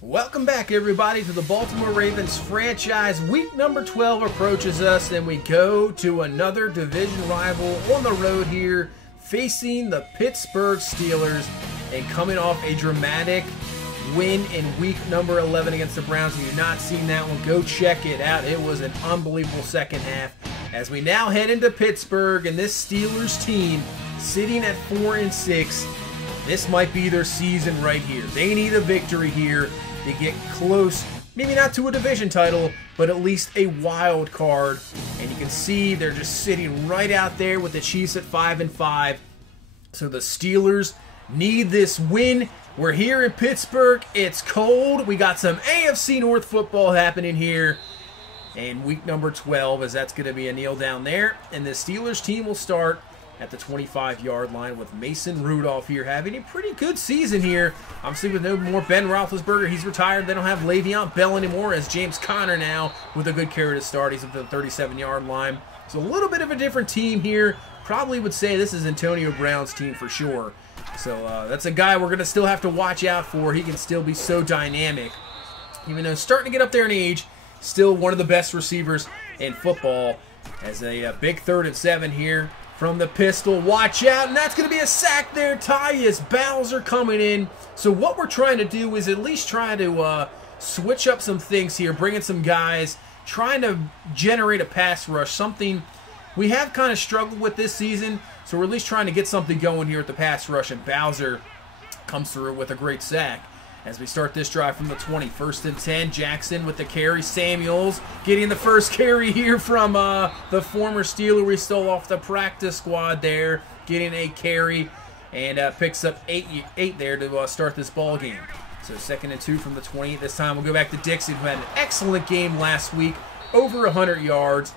Welcome back, everybody, to the Baltimore Ravens franchise. Week number 12 approaches us, and we go to another division rival on the road here, facing the Pittsburgh Steelers, and coming off a dramatic win in week number 11 against the Browns. If you've not seen that one, go check it out. It was an unbelievable second half. As we now head into Pittsburgh, and this Steelers team sitting at 4-6, this might be their season right here. They need a victory here to get close, maybe not to a division title, but at least a wild card. And you can see they're just sitting right out there with the Chiefs at 5-5. So the Steelers need this win. We're here in Pittsburgh. It's cold. We got some AFC North football happening here. And week number 12, as that's going to be a kneel down there. And the Steelers team will start at the 25-yard line with Mason Rudolph here having a pretty good season here. Obviously with no more Ben Roethlisberger, he's retired. They don't have Le'Veon Bell anymore, as James Conner now with a good carry to start. He's at the 37-yard line. So a little bit of a different team here. Probably would say this is Antonio Brown's team for sure. So that's a guy we're going to still have to watch out for. He can still be so dynamic. Even though starting to get up there in age, still one of the best receivers in football. As a big 3rd and 7 here from the pistol. Watch out, and that's going to be a sack there. Tyus Bowser coming in. So what we're trying to do is at least try to switch up some things here, bring in some guys, trying to generate a pass rush, something we have kind of struggled with this season. So we're at least trying to get something going here at the pass rush, and Bowser comes through with a great sack. As we start this drive from the 20, 1st and 10, Jackson with the carry. Samuels getting the first carry here from the former Steeler we stole off the practice squad there, getting a carry, and picks up 8 there to start this ball game. So 2nd and 2 from the 20. This time we'll go back to Dixon, who had an excellent game last week, over 100 yards.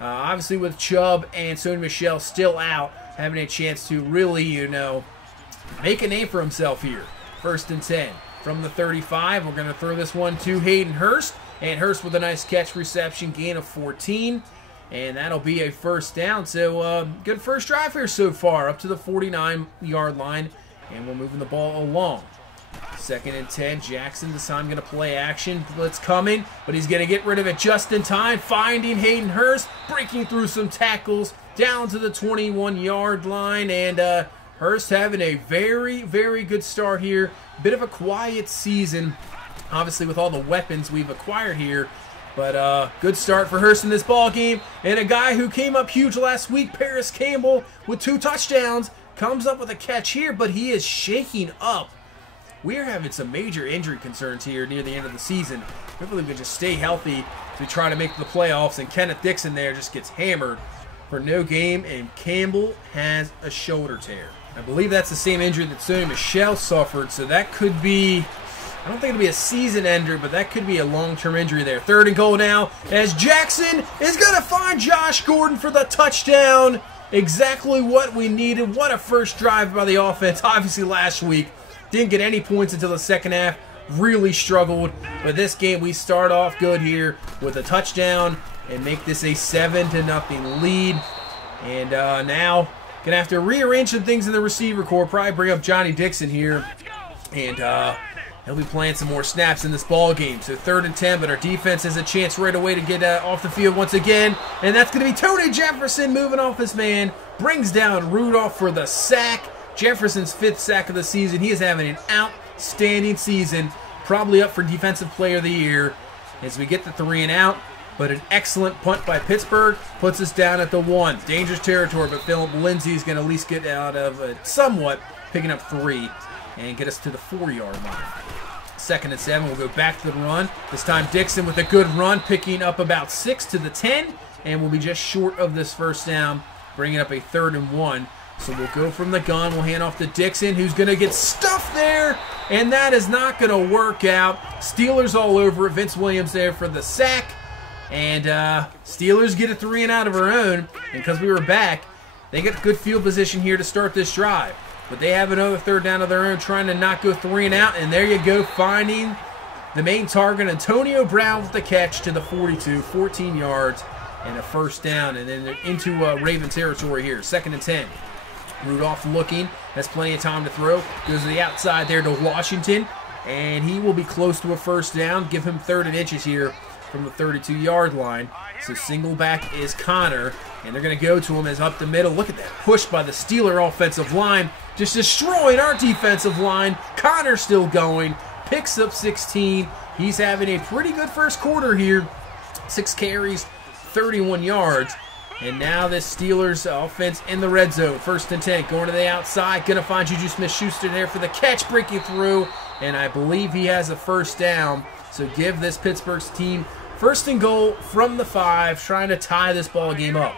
Obviously with Chubb and Sony Michel still out, having a chance to really, make a name for himself here. 1st and 10. From the 35, we're going to throw this one to Hayden Hurst. And Hurst with a nice catch reception, gain of 14. And that'll be a 1st down. So good first drive here so far, up to the 49-yard line. And we're moving the ball along. 2nd and 10, Jackson this time going to play action. Blitz coming, but he's going to get rid of it just in time. Finding Hayden Hurst, breaking through some tackles, down to the 21-yard line. And Hurst having a very, very good start here. Bit of a quiet season, obviously with all the weapons we've acquired here. But good start for Hurst in this ball game. And a guy who came up huge last week, Paris Campbell, with 2 touchdowns, comes up with a catch here, but he is shaking up. We are having some major injury concerns here near the end of the season. Hopefully we can just stay healthy to try to make the playoffs. And Kenneth Dixon there just gets hammered for no game, and Campbell has a shoulder tear. I believe that's the same injury that Sony Michel suffered, so that could be, I don't think it'll be a season ender, but that could be a long-term injury there. 3rd and goal now, as Jackson is going to find Josh Gordon for the touchdown. Exactly what we needed. What a first drive by the offense. Obviously last week, didn't get any points until the second half. Really struggled, but this game we start off good here with a touchdown and make this a 7-0 lead. And now gonna have to rearrange some things in the receiver corps. Probably bring up Johnny Dixon here, and he'll be playing some more snaps in this ball game. So 3rd and 10, but our defense has a chance right away to get off the field once again, and that's gonna be Tony Jefferson moving off his man, brings down Rudolph for the sack. Jefferson's 5th sack of the season. He is having an outstanding season, probably up for Defensive Player of the Year. As we get the 3 and out. But an excellent punt by Pittsburgh puts us down at the 1. Dangerous territory, but Philip Lindsay is going to at least get out of it somewhat, picking up 3 and get us to the 4-yard line. 2nd and 7, we'll go back to the run. This time Dixon with a good run, picking up about 6 to the 10, and we'll be just short of this 1st down, bringing up a 3rd and 1. So we'll go from the gun, we'll hand off to Dixon, who's going to get stuffed there, and that is not going to work out. Steelers all over it. Vince Williams there for the sack. And Steelers get a 3 and out of our own. And because we were back, they get good field position here to start this drive. But they have another 3rd down of their own, trying to not go 3 and out. And there you go, finding the main target, Antonio Brown with the catch to the 42, 14 yards and a 1st down. And then they're into Raven territory here, 2nd and 10. Rudolph looking, has plenty of time to throw. Goes to the outside there to Washington. and he will be close to a first down. Give him 3rd and inches here from the 32-yard line. So single back is Connor, and they're going to go to him as up the middle. Look at that push by the Steeler offensive line, just destroying our defensive line. Connor still going, picks up 16. He's having a pretty good first quarter here. 6 carries, 31 yards. And now this Steelers offense in the red zone. 1st and 10, going to the outside. Going to find Juju Smith-Schuster there for the catch, breaking through. And I believe he has a first down. So give this Pittsburgh team 1st and goal from the 5, trying to tie this ball game up.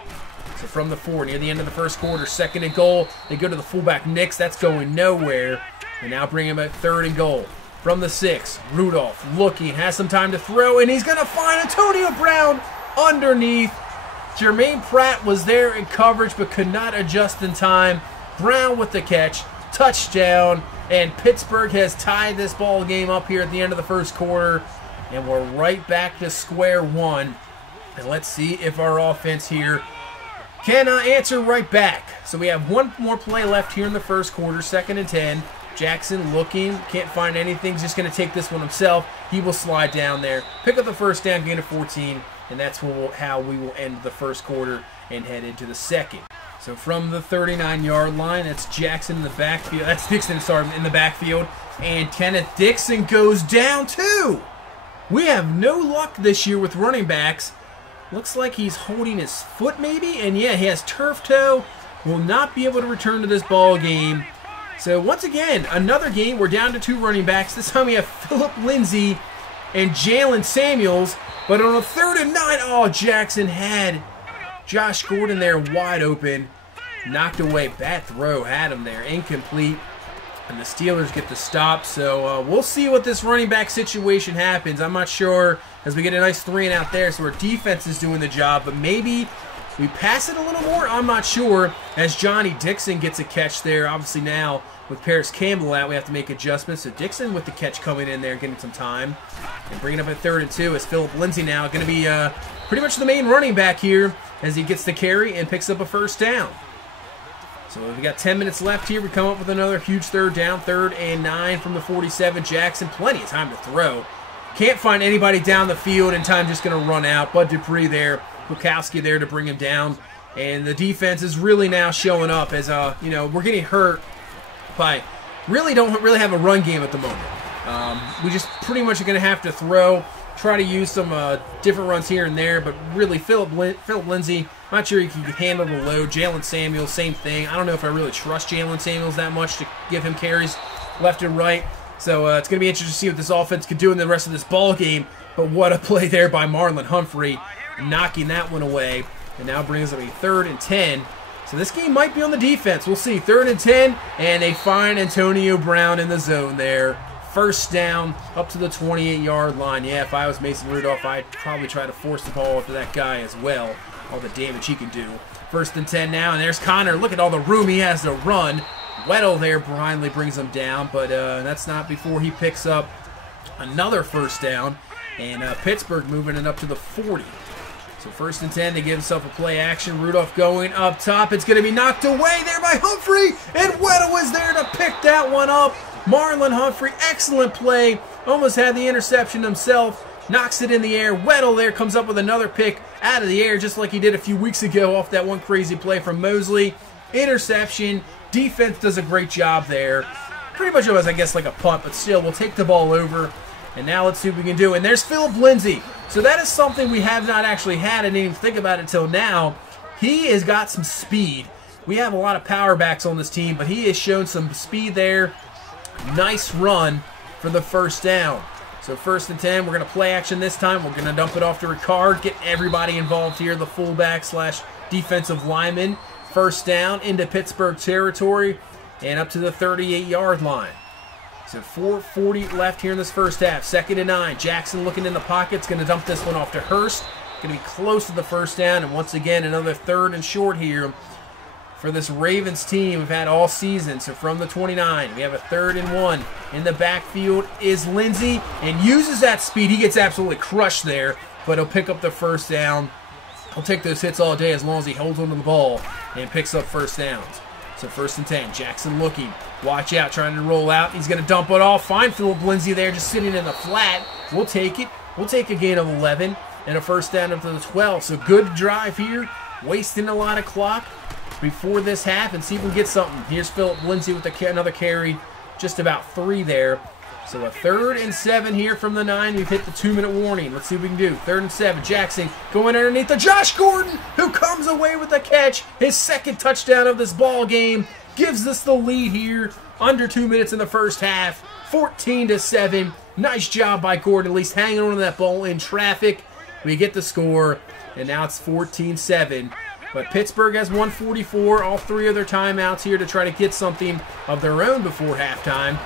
So from the 4, near the end of the first quarter, 2nd and goal. They go to the fullback, Nix. That's going nowhere. And now bring him at 3rd and goal. From the 6, Rudolph looking, has some time to throw, and he's going to find Antonio Brown underneath. Jermaine Pratt was there in coverage but could not adjust in time. Brown with the catch, touchdown, and Pittsburgh has tied this ball game up here at the end of the first quarter, and we're right back to square one. And let's see if our offense here can answer right back. So we have one more play left here in the first quarter, 2nd and 10. Jackson looking, can't find anything, just going to take this one himself. He will slide down there, pick up the first down, gain of 14, and that's how we will end the first quarter and head into the second. So from the 39-yard line, that's Jackson in the backfield. That's Dixon, sorry, in the backfield. And Kenneth Dixon goes down too. We have no luck this year with running backs. Looks like he's holding his foot maybe. And yeah, he has turf toe. Will not be able to return to this ball game. So once again, another game. We're down to 2 running backs. This time we have Philip Lindsay and Jalen Samuels. But on a 3rd and 9, oh, Jackson had Josh Gordon there wide open. Knocked away. Bad throw. Had him there. Incomplete. And the Steelers get the stop. So we'll see what this running back situation happens. I'm not sure as we get a nice 3 and out there. So our defense is doing the job. But maybe we pass it a little more. I'm not sure. As Johnny Dixon gets a catch there. Obviously now with Paris Campbell out, we have to make adjustments. So Dixon with the catch coming in there, getting some time. And bringing up at 3rd and 2 is Philip Lindsay now. Going to be pretty much the main running back here as he gets the carry and picks up a first down. So we got 10 minutes left here. We come up with another huge 3rd down. 3rd and 9 from the 47. Jackson, plenty of time to throw. Can't find anybody down the field in time, just going to run out. Bud Dupree there. Bukowski there to bring him down. And the defense is really now showing up as, we're getting hurt by don't really have a run game at the moment. We just pretty much are going to have to throw, try to use some different runs here and there, but really Philip Lindsay, not sure he can handle the load. Jalen Samuels, same thing. I don't know if I really trust Jalen Samuels that much to give him carries left and right. So it's going to be interesting to see what this offense could do in the rest of this ball game. But what a play there by Marlon Humphrey, knocking that one away. And now brings up a 3rd and 10. So this game might be on the defense. We'll see. 3rd and 10, and they find Antonio Brown in the zone there. First down up to the 28-yard line. Yeah, if I was Mason Rudolph, I'd probably try to force the ball after that guy as well. All the damage he can do. 1st and 10 now, and there's Connor. Look at all the room he has to run. Weddle there blindly brings him down, but that's not before he picks up another first down. And Pittsburgh moving it up to the 40. So 1st and 10, they give himself a play action. Rudolph going up top. It's going to be knocked away there by Humphrey. And Weddle is there to pick that one up. Marlon Humphrey, excellent play. Almost had the interception himself. Knocks it in the air. Weddle there comes up with another pick out of the air, just like he did a few weeks ago off that one crazy play from Mosley. Interception. Defense does a great job there. Pretty much was, I guess, like a punt, but still, we'll take the ball over. And now let's see what we can do. And there's Philip Lindsay. So that is something we have not actually had. I didn't even think about it until now. He has got some speed. We have a lot of power backs on this team, but he has shown some speed there. Nice run for the first down. So 1st and 10, we're going to play action this time. We're going to dump it off to Ricard, get everybody involved here, the fullback / defensive lineman. First down into Pittsburgh territory and up to the 38-yard line. So 4:40 left here in this first half. 2nd and 9. Jackson looking in the pocket. Going to dump this one off to Hurst. Going to be close to the first down. And once again, another 3rd and short here for this Ravens team we've had all season. So from the 29, we have a 3rd and 1. In the backfield is Lindsay and uses that speed. He gets absolutely crushed there, but he'll pick up the first down. He'll take those hits all day as long as he holds onto the ball and picks up first downs. So 1st and 10. Jackson looking. Watch out, trying to roll out. He's going to dump it off. Find Philip Lindsay there, just sitting in the flat. We'll take it. We'll take a gain of 11 and a 1st down up to the 12. So good drive here. Wasting a lot of clock before this half, and see if we can get something. Here's Philip Lindsay with another carry. Just about 3 there. So a 3rd and 7 here from the 9. We've hit the 2-minute warning. Let's see what we can do. 3rd and 7. Jackson going underneath the Josh Gordon, who comes away with the catch. His 2nd touchdown of this ball game gives us the lead here. Under 2 minutes in the first half. 14-7. Nice job by Gordon, at least hanging on to that ball in traffic. We get the score, and now it's 14-7. But Pittsburgh has 1:44. All 3 of their timeouts here to try to get something of their own before halftime.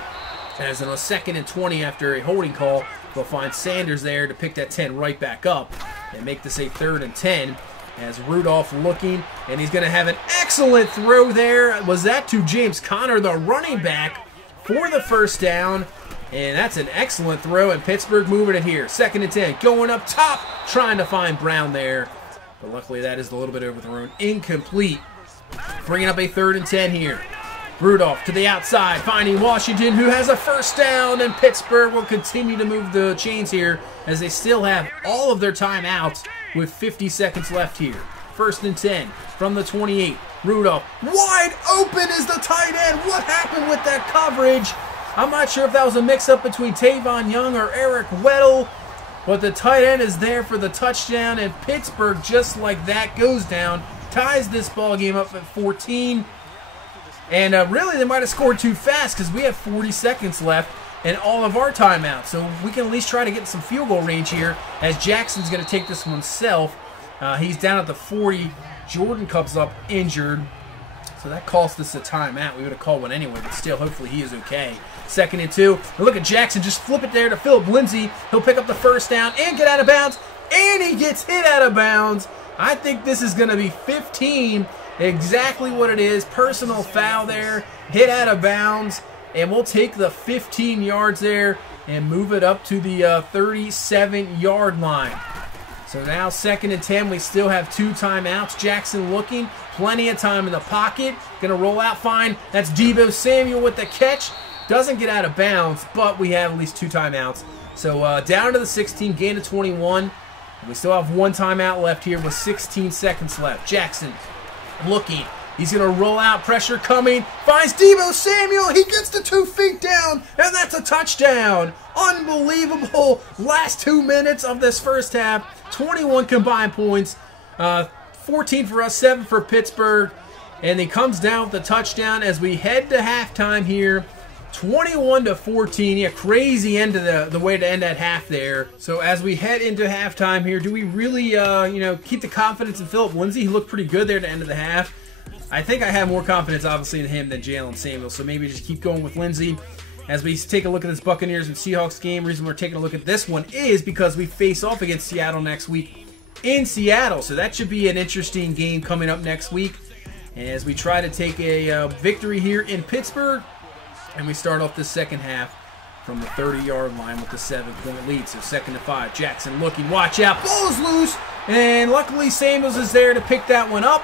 As in a 2nd and 20 after a holding call, they'll find Sanders there to pick that 10 right back up and make this a 3rd and 10. As Rudolph looking, and he's going to have an excellent throw there. Was that to James Conner, the running back, for the 1st down? And that's an excellent throw, and Pittsburgh moving it here. 2nd and 10, going up top, trying to find Brown there. But luckily that is a little bit overthrown. Incomplete. Bringing up a 3rd and 10 here. Rudolph to the outside, finding Washington, who has a 1st down, and Pittsburgh will continue to move the chains here as they still have all of their timeouts with 50 seconds left here. 1st and 10 from the 28. Rudolph, wide open is the tight end. What happened with that coverage? I'm not sure if that was a mix-up between Tavon Young or Eric Weddle, but the tight end is there for the touchdown, and Pittsburgh, just like that, goes down, ties this ball game up at 14. And really, they might have scored too fast because we have 40 seconds left and all of our timeouts. So we can at least try to get some field goal range here as Jackson's going to take this one himself. He's down at the 40. Jordan comes up injured. So that cost us a timeout. We would have called one anyway, but still, hopefully he is okay. 2nd and 2. And look at Jackson. Just flip it there to Philip Lindsay. He'll pick up the 1st down and get out of bounds. And he gets hit out of bounds. I think this is going to be 15. Exactly what it is. Personal foul there. Hit out of bounds. And we'll take the 15 yards there and move it up to the 37-yard line. So now 2nd and 10. We still have 2 timeouts. Jackson looking. Plenty of time in the pocket. Going to roll out fine. That's Deebo Samuel with the catch. Doesn't get out of bounds, but we have at least 2 timeouts. So down to the 16, gain of 21. We still have 1 timeout left here with 16 seconds left. Jackson looking. He's going to roll out. Pressure coming. Finds Deebo Samuel. He gets the 2 feet down, and that's a touchdown. Unbelievable. Last 2 minutes of this first half. 21 combined points. 14 for us, 7 for Pittsburgh. And he comes down with the touchdown as we head to halftime here. 21-14. Yeah, crazy end of the way to end that half there. So as we head into halftime here, do we really, keep the confidence in Philip Lindsay? He looked pretty good there at the end of the half. I think I have more confidence, obviously, in him than Jalen Samuel. So maybe just keep going with Lindsay. As we take a look at this Buccaneers and Seahawks game, the reason we're taking a look at this one is because we face off against Seattle next week in Seattle. So that should be an interesting game coming up next week. And as we try to take a victory here in Pittsburgh, and we start off the second half from the 30-yard line with the 7-point lead. So 2nd and 5. Jackson looking. Watch out. Ball's loose. And luckily Samuels is there to pick that one up.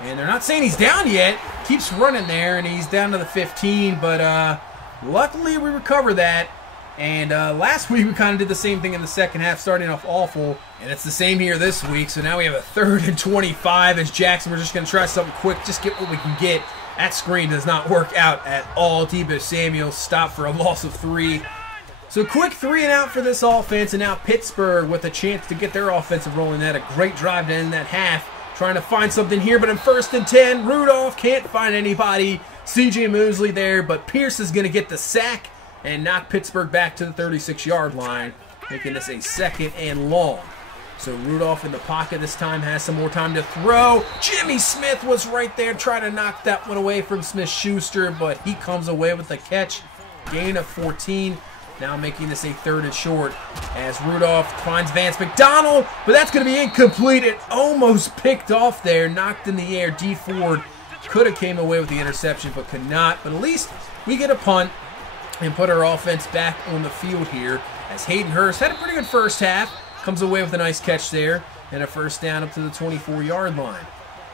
And they're not saying he's down yet. Keeps running there, and he's down to the 15. But luckily we recover that. And last week we kind of did the same thing in the second half, starting off awful. And it's the same here this week. So now we have a 3rd and 25 as Jackson. We're just going to try something quick. Just get what we can get. That screen does not work out at all. Deebo Samuel stopped for a loss of 3. So quick 3 and out for this offense. And now Pittsburgh with a chance to get their offensive rolling. They had a great drive to end that half. Trying to find something here, but in 1st and 10, Rudolph can't find anybody. C.J. Mosley there, but Pierce is going to get the sack and knock Pittsburgh back to the 36-yard line, making this a 2nd and long. So Rudolph in the pocket this time has some more time to throw. Jimmy Smith was right there trying to knock that one away from Smith-Schuster, but he comes away with the catch. Gain of 14. Now making this a 3rd and short as Rudolph finds Vance McDonald, but that's going to be incomplete. It almost picked off there, knocked in the air. D. Ford could have came away with the interception, but could not. But at least we get a punt and put our offense back on the field here as Hayden Hurst had a pretty good first half. Comes away with a nice catch there and a 1st down up to the 24-yard line.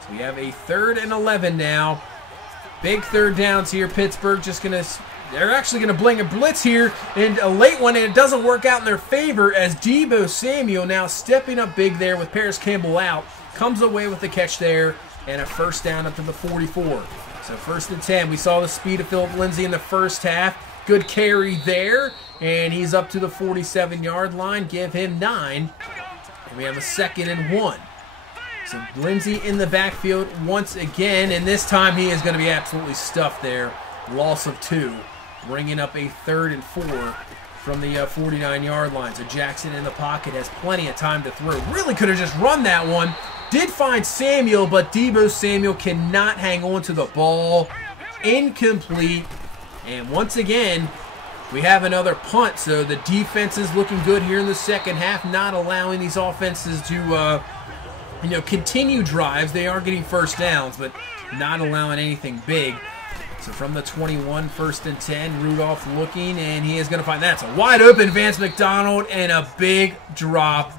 So we have a 3rd and 11 now. Big third downs here. Pittsburgh just going to... They're actually going to bring a blitz here, and a late one, and it doesn't work out in their favor as Deebo Samuel now stepping up big there with Paris Campbell out. Comes away with the catch there, and a first down up to the 44. So 1st and 10. We saw the speed of Philip Lindsay in the first half. Good carry there, and he's up to the 47-yard line. Give him 9, and we have a 2nd and 1. So Lindsay in the backfield once again, and this time he is going to be absolutely stuffed there. Loss of 2. Bringing up a 3rd and 4 from the 49-yard line. So Jackson in the pocket has plenty of time to throw. Really could have just run that one. Did find Samuel, but Deebo Samuel cannot hang on to the ball. Incomplete. And once again, we have another punt. So the defense is looking good here in the second half, not allowing these offenses to continue drives. They are getting first downs, but not allowing anything big. So from the 21, 1st and 10, Rudolph looking, and he is going to find that's a wide open Vance McDonald and a big drop.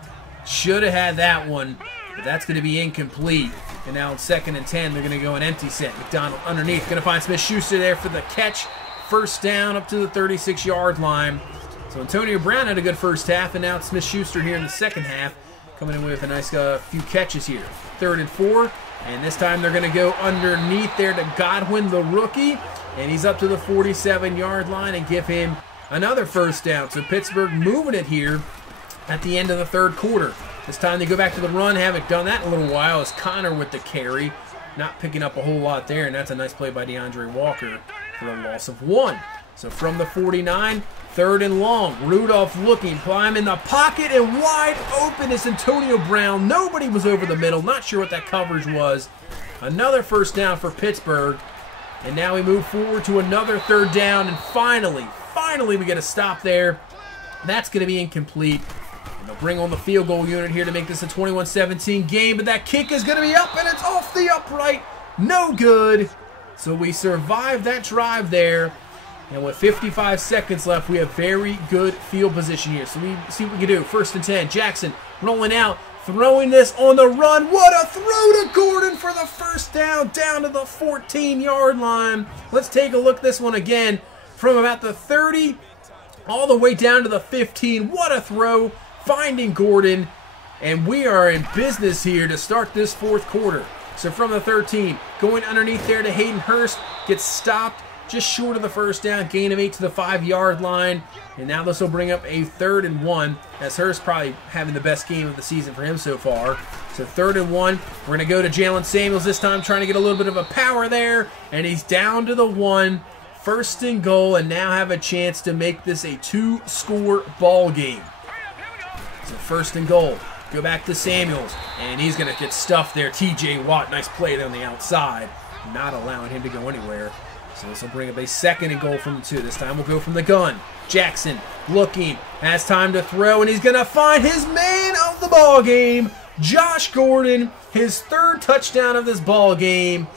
Should have had that one, but that's going to be incomplete. And now in 2nd and 10, they're going to go an empty set. McDonald underneath, going to find Smith-Schuster there for the catch. First down up to the 36-yard line. So Antonio Brown had a good first half, and now it's Smith-Schuster here in the second half, coming in with a nice few catches here. 3rd and 4. And this time they're going to go underneath there to Godwin, the rookie. And he's up to the 47-yard line and give him another first down. So Pittsburgh moving it here at the end of the 3rd quarter. This time they go back to the run. Haven't done that in a little while. As Connor with the carry. Not picking up a whole lot there. And that's a nice play by DeAndre Walker for a loss of 1. So from the 49, 3rd and long. Rudolph looking, climb in the pocket, and wide open is Antonio Brown. Nobody was over the middle. Not sure what that coverage was. Another first down for Pittsburgh. And now we move forward to another 3rd down. And finally we get a stop there. That's going to be incomplete. And they'll bring on the field goal unit here to make this a 21-17 game. But that kick is going to be up, and it's off the upright. No good. So we survived that drive there. And with 55 seconds left, we have very good field position here. So we see what we can do. 1st and 10. Jackson rolling out, throwing this on the run. What a throw to Gordon for the first down to the 14-yard line. Let's take a look at this one again. From about the 30 all the way down to the 15. What a throw. Finding Gordon. And we are in business here to start this 4th quarter. So from the 13, going underneath there to Hayden Hurst. Gets stopped. Just short of the first down, gain of 8 to the 5-yard line. And now this will bring up a 3rd and 1. As Hurst probably having the best game of the season for him so far. So 3rd and 1. We're going to go to Jalen Samuels this time, trying to get a little bit of a power there. And he's down to the 1. 1st and goal, and now have a chance to make this a 2-score ball game. So 1st and goal. Go back to Samuels. And he's going to get stuffed there. TJ Watt, nice play there on the outside. Not allowing him to go anywhere. So this will bring up a 2nd and goal from the 2. This time we'll go from the gun. Jackson looking, has time to throw, and he's going to find his man of the ball game, Josh Gordon, his 3rd touchdown of this ball game.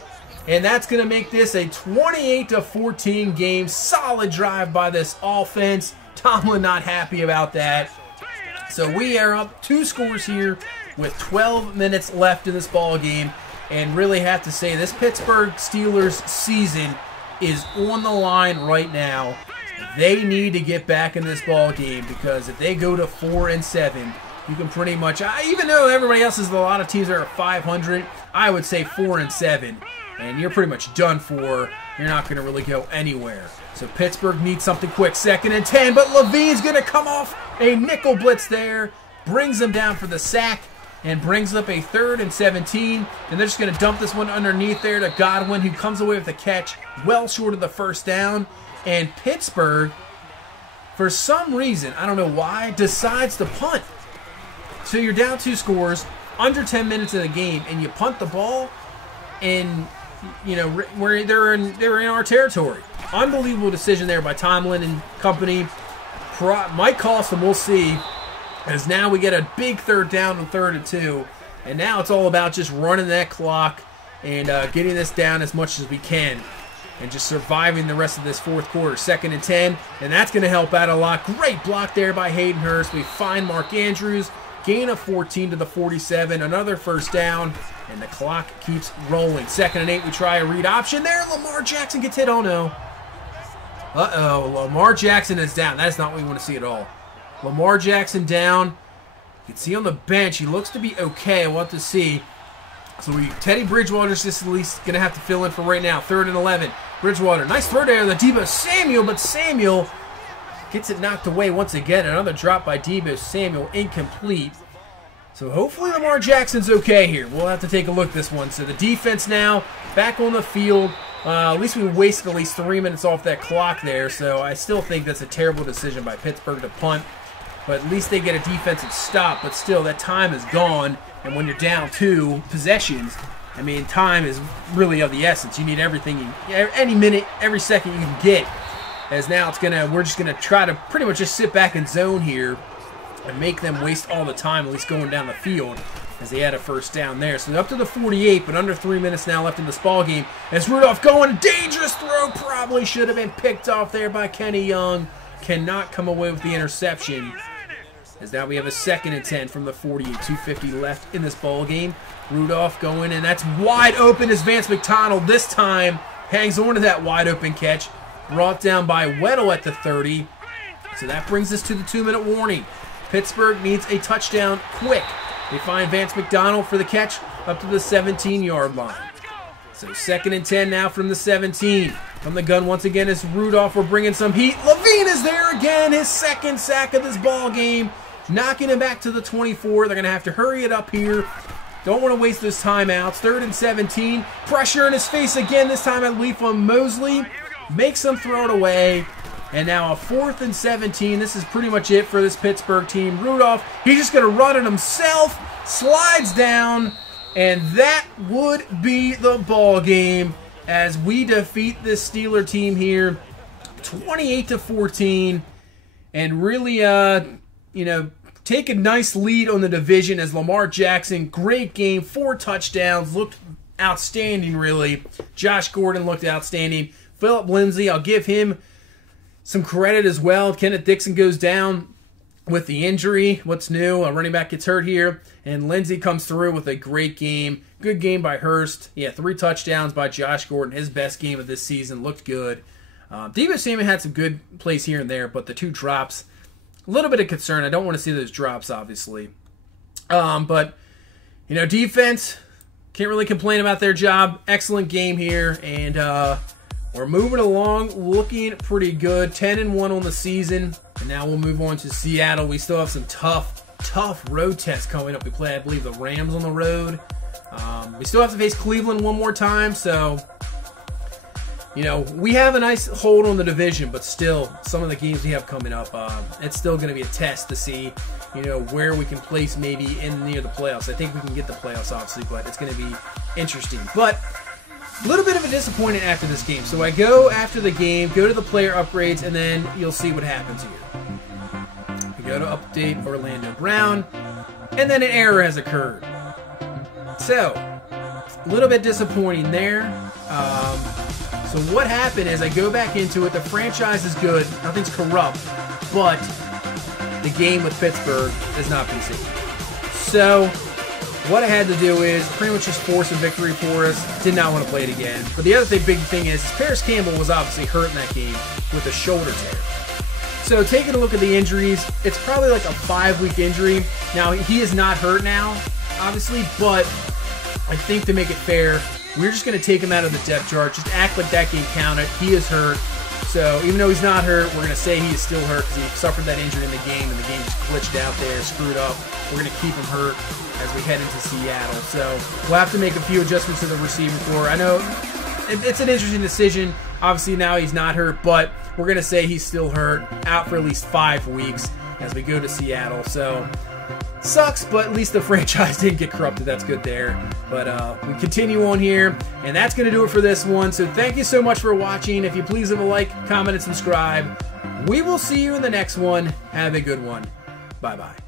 And that's going to make this a 28-14 game. Solid drive by this offense. Tomlin not happy about that. So we are up 2 scores here with 12 minutes left in this ball game. And really have to say, this Pittsburgh Steelers season is on the line right now. They need to get back in this ball game, because if they go to 4-7, you can pretty much, even though everybody else is, a lot of teams are at 500, I would say 4-7, and you're pretty much done for. You're not going to really go anywhere. So Pittsburgh needs something quick. 2nd and 10, but Levine's going to come off a nickel blitz there, brings him down for the sack, and brings up a 3rd and 17. And they're just going to dump this one underneath there to Godwin, who comes away with the catch well short of the first down. And Pittsburgh, for some reason, I don't know why, decides to punt. So you're down 2 scores, under 10 minutes of the game, and you punt the ball, and where they're in our territory. Unbelievable decision there by Tomlin and company. Might cost them, we'll see. As now we get a big 3rd down and 3rd and 2. And now it's all about just running that clock and getting this down as much as we can. And just surviving the rest of this 4th quarter. 2nd and 10. And that's going to help out a lot. Great block there by Hayden Hurst. We find Mark Andrews. Gain of 14 to the 47. Another first down. And the clock keeps rolling. 2nd and 8, we try a read option there. Lamar Jackson gets hit. Oh, no. Uh-oh. Lamar Jackson is down. That's not what we want to see at all. Lamar Jackson down. You can see on the bench, he looks to be okay. We'll have to see. So Teddy Bridgewater's just at least going to have to fill in for right now. 3rd and 11. Bridgewater. Nice throw there. The Deebo Samuel, but Samuel gets it knocked away once again. Another drop by Deebo Samuel. Incomplete. So hopefully Lamar Jackson's okay here. We'll have to take a look at this one. So the defense now back on the field. At least we wasted at least 3 minutes off that clock there. So I still think that's a terrible decision by Pittsburgh to punt. But at least they get a defensive stop. But still, that time is gone. And when you're down 2 possessions, I mean, time is really of the essence. You need everything, any minute, every second you can get. As now we're just gonna try to pretty much just sit back and zone here and make them waste all the time, at least going down the field, as they had a 1st down there. So up to the 48, but under 3 minutes now left in this ball game. As Rudolph going, dangerous throw, probably should have been picked off there by Kenny Young. Cannot come away with the interception. As now we have a 2nd and 10 from the 48, 2:50 left in this ball game. Rudolph going, and that's wide open as Vance McDonald this time hangs on to that wide open catch. Brought down by Weddle at the 30. So that brings us to the 2-minute warning. Pittsburgh needs a touchdown quick. They find Vance McDonald for the catch up to the 17-yard line. So 2nd and 10 now from the 17. From the gun once again is Rudolph. We're bringing some heat. Levine is there again. His 2nd sack of this ball game. Knocking him back to the 24. They're going to have to hurry it up here. Don't want to waste those timeouts. 3rd and 17. Pressure in his face again. This time I believe from Mosley. Makes him throw it away. And now a 4th and 17. This is pretty much it for this Pittsburgh team. Rudolph, he's just going to run it himself. Slides down. And that would be the ball game as we defeat this Steeler team here 28-14. And really, take a nice lead on the division as Lamar Jackson, great game, 4 touchdowns, looked outstanding really. Josh Gordon looked outstanding. Phillip Lindsay, I'll give him some credit as well. Kenneth Dixon goes down with the injury. What's new? A running back gets hurt here. And Lindsay comes through with a great game. Good game by Hurst. Yeah, 3 touchdowns by Josh Gordon. His best game of this season. Looked good. Deebo Samuel had some good plays here and there, but the 2 drops, a little bit of concern. I don't want to see those drops, obviously. But, defense, can't really complain about their job. Excellent game here. And we're moving along, looking pretty good. 10-1 on the season. And now we'll move on to Seattle. We still have some tough road tests coming up. We play, I believe, the Rams on the road. We still have to face Cleveland one more time. So, we have a nice hold on the division, but still, some of the games we have coming up, it's still going to be a test to see, where we can place maybe in near the playoffs. I think we can get the playoffs, obviously, but it's going to be interesting. But a little bit of a disappointment after this game. So I go after the game, go to the player upgrades, and then you'll see what happens here. We go to update Orlando Brown, and then an error has occurred. So, a little bit disappointing there. So what happened is I go back into it. The franchise is good. Nothing's corrupt. But the game with Pittsburgh has not been saved. So what I had to do is pretty much just force a victory for us. Did not want to play it again. But the other big thing is Paris Campbell was obviously hurt in that game with a shoulder tear. So taking a look at the injuries, it's probably like a 5-week injury. Now, he is not hurt now, obviously, but I think to make it fair, we're just going to take him out of the depth chart. Just act like that game counted. He is hurt. So even though he's not hurt, we're going to say he is still hurt because he suffered that injury in the game, and the game just glitched out there, screwed up. We're going to keep him hurt as we head into Seattle. So we'll have to make a few adjustments to the receiving corps. I know it's an interesting decision. Obviously now he's not hurt, but we're going to say he's still hurt, out for at least 5 weeks as we go to Seattle. So sucks, but at least the franchise didn't get corrupted. That's good there. But we continue on here, and that's going to do it for this one. So thank you so much for watching. If you please leave a like, comment, and subscribe. We will see you in the next one. Have a good one. Bye-bye.